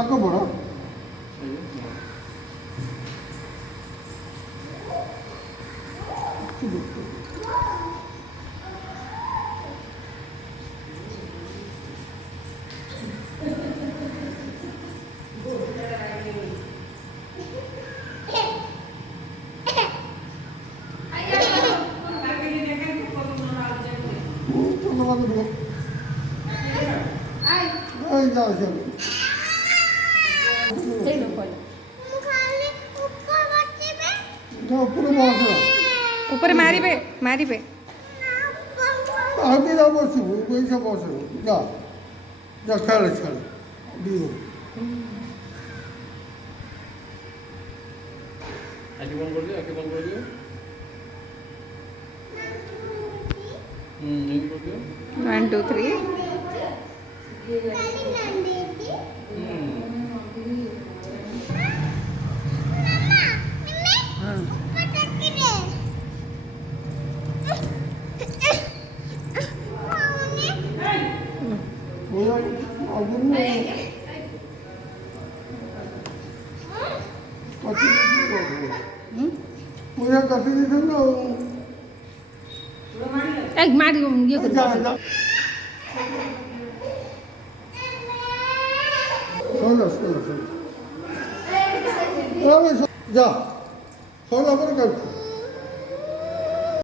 আঁকো বড় যাও যাও উপরে মারিবে মারিবে আমি না বসু ওইসব বসো যা যা খেলে খেলে দিয়ে আগে বন্ধ করে দিও আগে বন্ধ করে দিও এই করে দিও 1 2 3 কাটি দিতেন না এক মারি ইয়ে করে শোনো শোনো শোনো যা শোনো আবার কাটছি